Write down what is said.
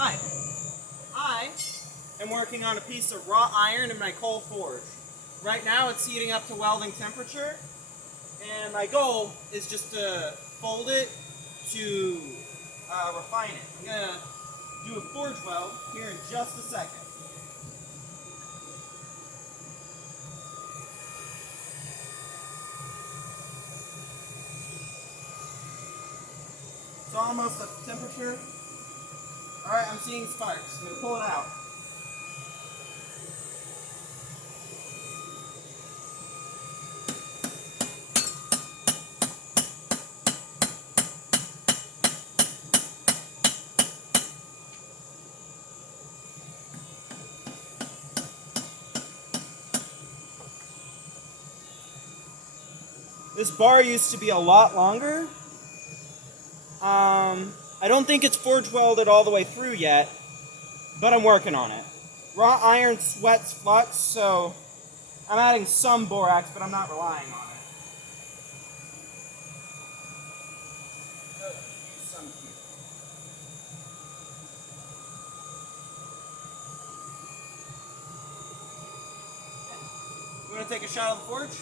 Hi, I am working on a piece of raw iron in my coal forge. Right now it's heating up to welding temperature, and my goal is just to fold it to refine it. I'm going to do a forge weld here in just a second. It's almost at temperature. Alright, I'm seeing sparks. I'm going to pull it out. This bar used to be a lot longer. I don't think it's forge welded all the way through yet, but I'm working on it. Raw iron sweats flux, so I'm adding some borax, but I'm not relying on it. Use some here. You want to take a shot of the forge?